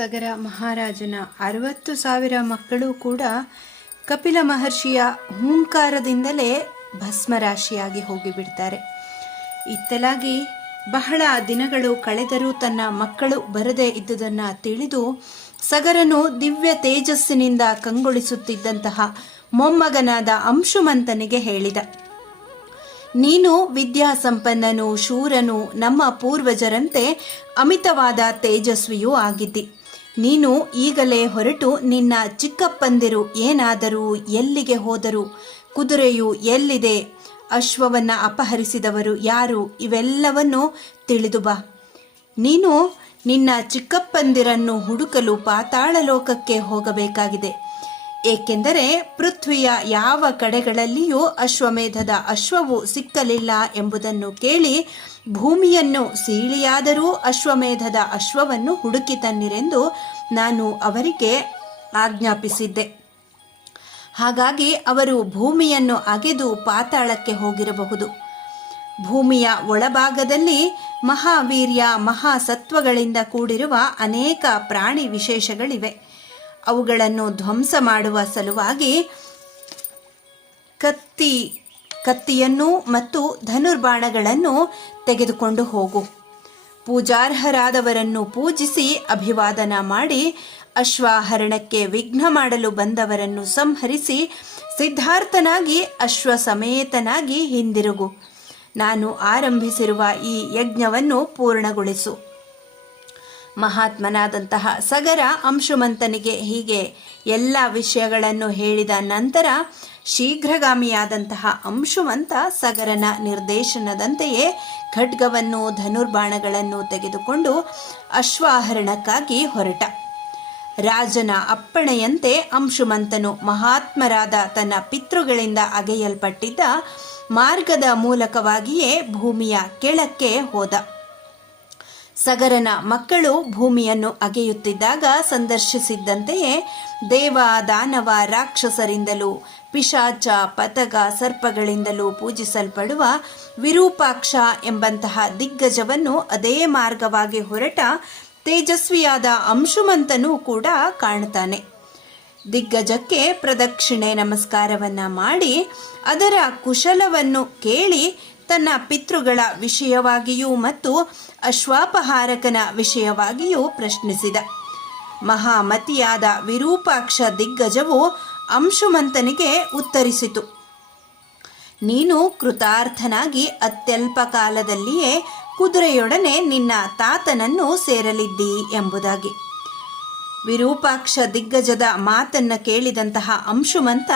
ಸಗರ ಮಹಾರಾಜನ 60,000 ಮಕ್ಕಳು ಕೂಡ ಕಪಿಲ ಮಹರ್ಷಿಯ ಹೂಂಕಾರದಿಂದಲೇ ಭಸ್ಮರಾಶಿಯಾಗಿ ಹೋಗಿಬಿಡ್ತಾರೆ. ಇತ್ತಲಾಗಿ ಬಹಳ ದಿನಗಳು ಕಳೆದರೂ ತನ್ನ ಮಕ್ಕಳು ಬರದೇ ಇದ್ದುದನ್ನು ತಿಳಿದು ಸಗರನು ದಿವ್ಯ ತೇಜಸ್ಸಿನಿಂದ ಕಂಗೊಳಿಸುತ್ತಿದ್ದಂತಹ ಮೊಮ್ಮಗನಾದ ಅಂಶುಮಂತನಿಗೆ ಹೇಳಿದ, ನೀನು ವಿದ್ಯಾಸಂಪನ್ನನು, ಶೂರನು, ನಮ್ಮ ಪೂರ್ವಜರಂತೆ ಅಮಿತವಾದ ತೇಜಸ್ವಿಯೂ ಆಗಿದ್ದಿ. ನೀನು ಈಗಲೇ ಹೊರಟು ನಿನ್ನ ಚಿಕ್ಕಪ್ಪಂದಿರು ಏನಾದರೂ, ಎಲ್ಲಿಗೆ ಹೋದರು, ಕುದುರೆಯು ಎಲ್ಲಿದೆ, ಅಶ್ವವನ್ನು ಅಪಹರಿಸಿದವರು ಯಾರು, ಇವೆಲ್ಲವನ್ನು ತಿಳಿದು ಬಾ. ನೀನು ನಿನ್ನ ಚಿಕ್ಕಪ್ಪಂದಿರನ್ನು ಹುಡುಕಲು ಪಾತಾಳ ಲೋಕಕ್ಕೆ ಹೋಗಬೇಕಾಗಿದೆ. ಏಕೆಂದರೆ ಪೃಥ್ವಿಯ ಯಾವ ಕಡೆಗಳಲ್ಲಿಯೂ ಅಶ್ವಮೇಧದ ಅಶ್ವವು ಸಿಕ್ಕಲಿಲ್ಲ ಎಂಬುದನ್ನು ಕೇಳಿ ಭೂಮಿಯನ್ನು ಸೀಳಿಯಾದರೂ ಅಶ್ವಮೇಧದ ಅಶ್ವವನ್ನು ಹುಡುಕಿ ತನ್ನಿರೆಂದು ನಾನು ಅವರಿಗೆ ಆಜ್ಞಾಪಿಸಿದ್ದೆ. ಹಾಗಾಗಿ ಅವರು ಭೂಮಿಯನ್ನು ಅಗೆದು ಪಾತಾಳಕ್ಕೆ ಹೋಗಿರಬಹುದು. ಭೂಮಿಯ ಒಳಭಾಗದಲ್ಲಿ ಮಹಾವೀರ್ಯ, ಮಹಾಸತ್ವಗಳಿಂದ ಕೂಡಿರುವ ಅನೇಕ ಪ್ರಾಣಿ ವಿಶೇಷಗಳಿವೆ. ಅವುಗಳನ್ನು ಧ್ವಂಸ ಮಾಡುವ ಸಲುವಾಗಿ ಕತ್ತಿಯನ್ನು ಮತ್ತು ಧನುರ್ಬಾಣಗಳನ್ನು ತೆಗೆದುಕೊಂಡು ಹೋಗು. ಪೂಜಾರ್ಹರಾದವರನ್ನು ಪೂಜಿಸಿ ಅಭಿವಾದನ ಮಾಡಿ ಅಶ್ವಾಹರಣಕ್ಕೆ ವಿಘ್ನ ಮಾಡಲು ಬಂದವರನ್ನು ಸಂಹರಿಸಿ ಸಿದ್ಧಾರ್ಥನಾಗಿ ಅಶ್ವ ಸಮೇತನಾಗಿ ಹಿಂದಿರುಗು. ನಾನು ಆರಂಭಿಸಿರುವ ಈ ಯಜ್ಞವನ್ನು ಪೂರ್ಣಗೊಳಿಸು. ಮಹಾತ್ಮನಾದಂತಹ ಸಗರ ಅಂಶುಮಂತನಿಗೆ ಹೀಗೆ ಎಲ್ಲ ವಿಷಯಗಳನ್ನು ಹೇಳಿದ ನಂತರ ಶೀಘ್ರಗಾಮಿಯಾದಂತಹ ಅಂಶುಮಂತ ಸಗರನ ನಿರ್ದೇಶನದಂತೆಯೇ ಖಡ್ಗವನ್ನು ಧನುರ್ಬಾಣಗಳನ್ನು ತೆಗೆದುಕೊಂಡು ಅಶ್ವಾಹರಣಕ್ಕಾಗಿ ಹೊರಟ. ರಾಜನ ಅಪ್ಪಣೆಯಂತೆ ಅಂಶುಮಂತನು ಮಹಾತ್ಮರಾದ ತನ್ನ ಪಿತೃಗಳಿಂದ ಅಗೆಯಲ್ಪಟ್ಟಿದ್ದ ಮಾರ್ಗದ ಮೂಲಕವಾಗಿಯೇ ಭೂಮಿಯ ಕೆಳಕ್ಕೆ ಹೋದ. ಸಗರನ ಮಕ್ಕಳು ಭೂಮಿಯನ್ನು ಅಗೆಯುತ್ತಿದ್ದಾಗ ಸಂದರ್ಶಿಸಿದ್ದಂತೆಯೇ ದೇವ, ದಾನವ, ರಾಕ್ಷಸರಿಂದಲೂ ಪಿಶಾಚ, ಪತಗ, ಸರ್ಪಗಳಿಂದಲೂ ಪೂಜಿಸಲ್ಪಡುವ ವಿರೂಪಾಕ್ಷ ಎಂಬಂತಹ ದಿಗ್ಗಜವನ್ನು ಅದೇ ಮಾರ್ಗವಾಗಿ ಹೊರಟ ತೇಜಸ್ವಿಯಾದ ಅಂಶುಮಂತನೂ ಕೂಡ ಕಾಣುತ್ತಾನೆ. ದಿಗ್ಗಜಕ್ಕೆ ಪ್ರದಕ್ಷಿಣೆ ನಮಸ್ಕಾರವನ್ನ ಮಾಡಿ ಅದರ ಕುಶಲವನ್ನು ಕೇಳಿ ತನ್ನ ಪಿತೃಗಳ ವಿಷಯವಾಗಿಯೂ ಮತ್ತು ಅಶ್ವಾಪಹಾರಕನ ವಿಷಯವಾಗಿಯೂ ಪ್ರಶ್ನಿಸಿದ. ಮಹಾಮತಿಯಾದ ವಿರೂಪಾಕ್ಷ ದಿಗ್ಗಜವು ಅಂಶುಮಂತನಿಗೆ ಉತ್ತರಿಸಿತು, ನೀನು ಕೃತಾರ್ಥನಾಗಿ ಅತ್ಯಲ್ಪ ಕಾಲದಲ್ಲಿಯೇ ಕುದುರೆಯೊಡನೆ ನಿನ್ನ ತಾತನನ್ನು ಸೇರಲಿದ್ದಿ ಎಂಬುದಾಗಿ. ವಿರೂಪಾಕ್ಷ ದಿಗ್ಗಜದ ಮಾತನ್ನು ಕೇಳಿದಂತಹ ಅಂಶುಮಂತ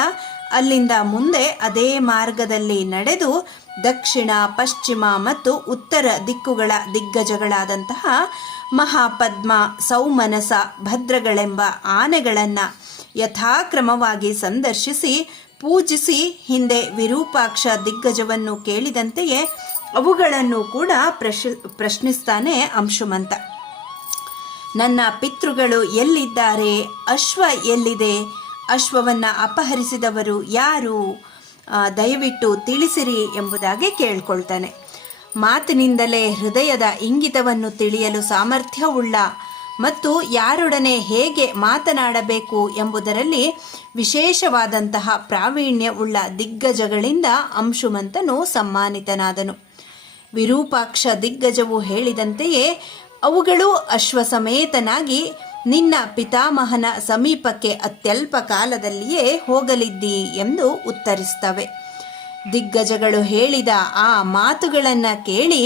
ಅಲ್ಲಿಂದ ಮುಂದೆ ಅದೇ ಮಾರ್ಗದಲ್ಲಿ ನಡೆದು ದಕ್ಷಿಣ, ಪಶ್ಚಿಮ ಮತ್ತು ಉತ್ತರ ದಿಕ್ಕುಗಳ ದಿಗ್ಗಜಗಳಾದಂತಹ ಮಹಾಪದ್ಮ, ಸೌಮನಸ, ಭದ್ರಗಳೆಂಬ ಆನೆಗಳನ್ನು ಯಥಾಕ್ರಮವಾಗಿ ಸಂದರ್ಶಿಸಿ ಪೂಜಿಸಿ ಹಿಂದೆ ವಿರೂಪಾಕ್ಷ ದಿಗ್ಗಜವನ್ನು ಕೇಳಿದಂತೆಯೇ ಅವುಗಳನ್ನು ಕೂಡ ಪ್ರಶ್ನಿಸ್ತಾನೆ ಅಂಶುಮಂತ. ನನ್ನ ಪಿತೃಗಳು ಎಲ್ಲಿದ್ದಾರೆ, ಅಶ್ವ ಎಲ್ಲಿದೆ, ಅಶ್ವವನ್ನು ಅಪಹರಿಸಿದವರು ಯಾರು, ದಯವಿಟ್ಟು ತಿಳಿಸಿರಿ ಎಂಬುದಾಗಿ ಕೇಳ್ಕೊಳ್ತಾನೆ. ಮಾತಿನಿಂದಲೇ ಹೃದಯದ ಇಂಗಿತವನ್ನು ತಿಳಿಯಲು ಸಾಮರ್ಥ್ಯವುಳ್ಳ ಮತ್ತು ಯಾರೊಡನೆ ಹೇಗೆ ಮಾತನಾಡಬೇಕು ಎಂಬುದರಲ್ಲಿ ವಿಶೇಷವಾದಂತಹ ಪ್ರಾವೀಣ್ಯವುಳ್ಳ ದಿಗ್ಗಜಗಳಿಂದ ಅಂಶುಮಂತನು ಸಮ್ಮಾನಿತನಾದನು. ವಿರೂಪಾಕ್ಷ ದಿಗ್ಗಜವು ಹೇಳಿದಂತೆಯೇ ಅವುಗಳು ಅಶ್ವಸಮೇತನಾಗಿ ನಿನ್ನ ಪಿತಾಮಹನ ಸಮೀಪಕ್ಕೆ ಅತ್ಯಲ್ಪ ಕಾಲದಲ್ಲಿಯೇ ಹೋಗಲಿದ್ದಿ ಎಂದು ಉತ್ತರಿಸ್ತವೆ. ದಿಗ್ಗಜಗಳು ಹೇಳಿದ ಆ ಮಾತುಗಳನ್ನು ಕೇಳಿ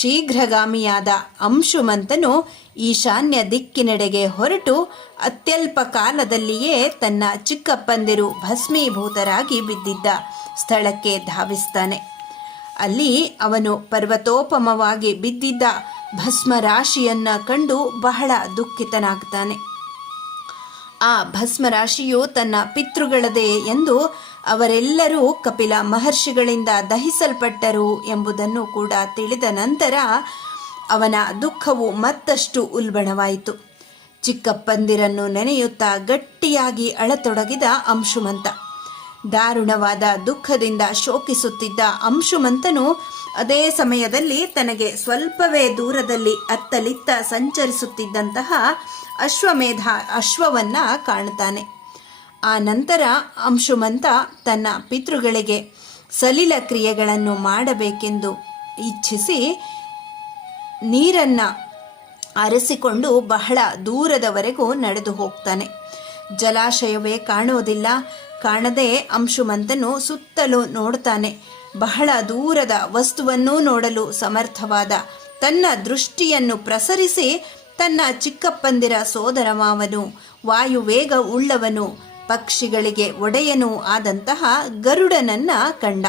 ಶೀಘ್ರಗಾಮಿಯಾದ ಅಂಶುಮಂತನು ಈಶಾನ್ಯ ದಿಕ್ಕಿನೆಡೆಗೆ ಹೊರಟು ಅತ್ಯಲ್ಪ ಕಾಲದಲ್ಲಿಯೇ ತನ್ನ ಚಿಕ್ಕಪ್ಪಂದಿರು ಭಸ್ಮೀಭೂತರಾಗಿ ಬಿದ್ದಿದ್ದ ಸ್ಥಳಕ್ಕೆ ಧಾವಿಸ್ತಾನೆ. ಅಲ್ಲಿ ಅವನು ಪರ್ವತೋಪಮವಾಗಿ ಬಿದ್ದಿದ್ದ ಭಸ್ಮರಾಶಿಯನ್ನ ಕಂಡು ಬಹಳ ದುಃಖಿತನಾಗ್ತಾನೆ. ಆ ಭಸ್ಮರಾಶಿಯು ತನ್ನ ಪಿತೃಗಳದೇ ಎಂದು ಅವರೆಲ್ಲರೂ ಕಪಿಲ ಮಹರ್ಷಿಗಳಿಂದ ದಹಿಸಲ್ಪಟ್ಟರು ಎಂಬುದನ್ನು ಕೂಡ ತಿಳಿದ ನಂತರ ಅವನ ದುಃಖವು ಮತ್ತಷ್ಟು ಉಲ್ಬಣವಾಯಿತು. ಚಿಕ್ಕಪ್ಪಂದಿರನ್ನು ನೆನೆಯುತ್ತಾ ಗಟ್ಟಿಯಾಗಿ ಅಳತೊಡಗಿದ ಅಂಶುಮಂತ. ದಾರುಣವಾದ ದುಃಖದಿಂದ ಶೋಕಿಸುತ್ತಿದ್ದ ಅಂಶುಮಂತನು ಅದೇ ಸಮಯದಲ್ಲಿ ತನಗೆ ಸ್ವಲ್ಪವೇ ದೂರದಲ್ಲಿ ಅತ್ತಲಿತ್ತ ಸಂಚರಿಸುತ್ತಿದ್ದಂತಹ ಅಶ್ವವನ್ನು ಕಾಣುತ್ತಾನೆ. ಆ ನಂತರ ಅಂಶುಮಂತ ತನ್ನ ಪಿತೃಗಳಿಗೆ ಸಲಿಲ ಕ್ರಿಯೆಗಳನ್ನು ಮಾಡಬೇಕೆಂದು ಇಚ್ಛಿಸಿ ನೀರನ್ನು ಅರಸಿಕೊಂಡು ಬಹಳ ದೂರದವರೆಗೂ ನಡೆದು ಹೋಗ್ತಾನೆ. ಜಲಾಶಯವೇ ಕಾಣುವುದಿಲ್ಲ. ಕಾಣದೆ ಅಂಶುಮಂತನು ಸುತ್ತಲೂ ನೋಡ್ತಾನೆ. ಬಹಳ ದೂರದ ವಸ್ತುವನ್ನೂ ನೋಡಲು ಸಮರ್ಥವಾದ ತನ್ನ ದೃಷ್ಟಿಯನ್ನು ಪ್ರಸರಿಸಿ ತನ್ನ ಚಿಕ್ಕಪ್ಪಂದಿರ ಸೋದರ ಮಾವನು, ವಾಯುವೇಗ ಉಳ್ಳವನು, ಪಕ್ಷಿಗಳಿಗೆ ಒಡೆಯನೂ ಆದಂತಹ ಗರುಡನನ್ನ ಕಂಡ.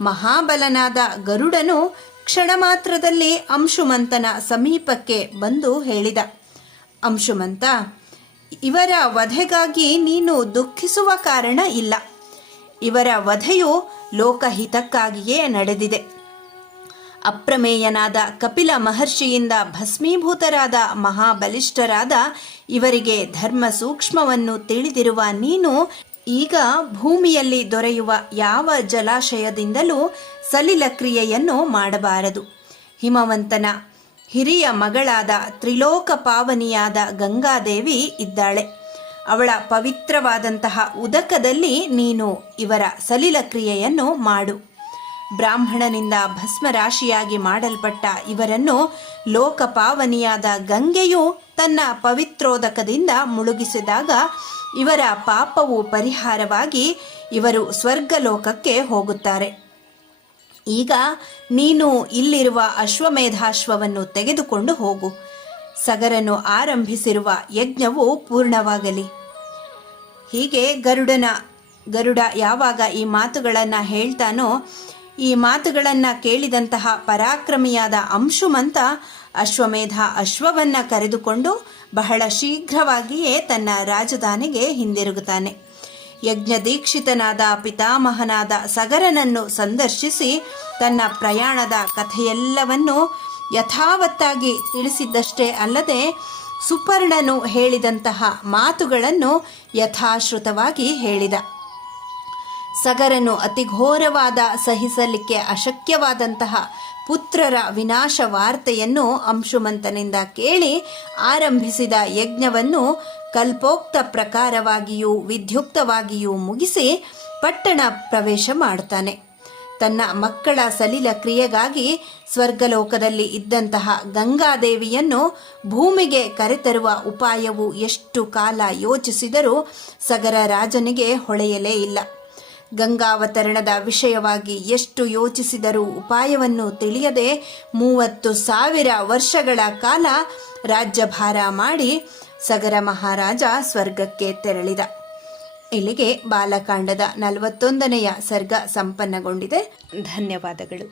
ಮಹಾಬಲನಾದ ಗರುಡನು ಕ್ಷಣ ಮಾತ್ರದಲ್ಲಿ ಅಂಶುಮಂತನ ಸಮೀಪಕ್ಕೆ ಬಂದು ಹೇಳಿದ, ಅಂಶುಮಂತ, ಇವರ ವಧೆಗಾಗಿ ನೀನು ದುಃಖಿಸುವ ಕಾರಣ ಇಲ್ಲ. ಇವರ ವಧೆಯು ಲೋಕಹಿತಕ್ಕಾಗಿಯೇ ನಡೆದಿದೆ. ಅಪ್ರಮೇಯನಾದ ಕಪಿಲ ಮಹರ್ಷಿಯಿಂದ ಭಸ್ಮೀಭೂತರಾದ ಮಹಾಬಲಿಷ್ಠರಾದ ಇವರಿಗೆ ಧರ್ಮ ಸೂಕ್ಷ್ಮವನ್ನು ತಿಳಿದಿರುವ ನೀನು ಈಗ ಭೂಮಿಯಲ್ಲಿ ದೊರೆಯುವ ಯಾವ ಜಲಾಶಯದಿಂದಲೂ ಸಲಿಲ ಕ್ರಿಯೆಯನ್ನು ಮಾಡಬಾರದು. ಹಿಮವಂತನ ಹಿರಿಯ ಮಗಳಾದ ತ್ರಿಲೋಕ ಪಾವನಿಯಾದ ಗಂಗಾದೇವಿ ಇದ್ದಾಳೆ. ಅವಳ ಪವಿತ್ರವಾದಂತಹ ಉದಕದಲ್ಲಿ ನೀನು ಇವರ ಸಲಿಲ ಕ್ರಿಯೆಯನ್ನು ಮಾಡು. ಬ್ರಾಹ್ಮಣನಿಂದ ಭಸ್ಮರಾಶಿಯಾಗಿ ಮಾಡಲ್ಪಟ್ಟ ಇವರನ್ನು ಲೋಕಪಾವನಿಯಾದ ಗಂಗೆಯು ತನ್ನ ಪವಿತ್ರೋದಕದಿಂದ ಮುಳುಗಿಸಿದಾಗ ಇವರ ಪಾಪವು ಪರಿಹಾರವಾಗಿ ಇವರು ಸ್ವರ್ಗಲೋಕಕ್ಕೆ ಹೋಗುತ್ತಾರೆ. ಈಗ ನೀನು ಇಲ್ಲಿರುವ ಅಶ್ವಮೇಧಾಶ್ವವನ್ನು ತೆಗೆದುಕೊಂಡು ಹೋಗು. ಸಗರನು ಆರಂಭಿಸಿರುವ ಯಜ್ಞವು ಪೂರ್ಣವಾಗಲಿ. ಹೀಗೆ ಗರುಡ ಯಾವಾಗ ಈ ಮಾತುಗಳನ್ನು ಹೇಳ್ತಾನೋ, ಈ ಮಾತುಗಳನ್ನು ಕೇಳಿದಂತಹ ಪರಾಕ್ರಮಿಯಾದ ಅಂಶುಮಂತ ಅಶ್ವವನ್ನು ಕರೆದುಕೊಂಡು ಬಹಳ ಶೀಘ್ರವಾಗಿಯೇ ತನ್ನ ರಾಜಧಾನಿಗೆ ಹಿಂದಿರುಗುತ್ತಾನೆ. ಯಜ್ಞದೀಕ್ಷಿತನಾದ ಪಿತಾಮಹನಾದ ಸಗರನನ್ನು ಸಂದರ್ಶಿಸಿ ತನ್ನ ಪ್ರಯಾಣದ ಕಥೆಯೆಲ್ಲವನ್ನು ಯಥಾವತ್ತಾಗಿ ತಿಳಿಸಿದ್ದಷ್ಟೇ ಅಲ್ಲದೆ ಸುಪರ್ಣನು ಹೇಳಿದಂತಹ ಮಾತುಗಳನ್ನು ಯಥಾಶ್ರುತವಾಗಿ ಹೇಳಿದ. ಸಗರನು ಅತಿಘೋರವಾದ ಸಹಿಸಲಿಕ್ಕೆ ಅಶಕ್ಯವಾದಂತಹ ಪುತ್ರರ ವಿನಾಶ ವಾರ್ತೆಯನ್ನು ಅಂಶುಮಂತನಿಂದ ಕೇಳಿ ಆರಂಭಿಸಿದ ಯಜ್ಞವನ್ನು ಕಲ್ಪೋಕ್ತ ಪ್ರಕಾರವಾಗಿಯೂ ವಿಧ್ಯುಕ್ತವಾಗಿಯೂ ಮುಗಿಸಿ ಪಟ್ಟಣ ಪ್ರವೇಶ ಮಾಡುತ್ತಾನೆ. ತನ್ನ ಮಕ್ಕಳ ಸಲಿಲ ಕ್ರಿಯೆಗಾಗಿ ಸ್ವರ್ಗಲೋಕದಲ್ಲಿ ಇದ್ದಂತಹ ಗಂಗಾದೇವಿಯನ್ನು ಭೂಮಿಗೆ ಕರೆತರುವ ಉಪಾಯವು ಎಷ್ಟು ಕಾಲ ಯೋಚಿಸಿದರೂ ಸಗರ ರಾಜನಿಗೆ ಹೊಳೆಯಲೇ ಇಲ್ಲ. ಗಂಗಾವತರಣದ ವಿಷಯವಾಗಿ ಎಷ್ಟು ಯೋಚಿಸಿದರೂ ಉಪಾಯವನ್ನು ತಿಳಿಯದೆ 30,000 ವರ್ಷಗಳ ಕಾಲ ರಾಜ್ಯಭಾರ ಮಾಡಿ ಸಗರ ಮಹಾರಾಜ ಸ್ವರ್ಗಕ್ಕೆ ತೆರಳಿದ. ಇಲ್ಲಿಗೆ ಬಾಲಕಾಂಡದ 41ನೆಯ ಸರ್ಗ ಸಂಪನ್ನಗೊಂಡಿದೆ. ಧನ್ಯವಾದಗಳು.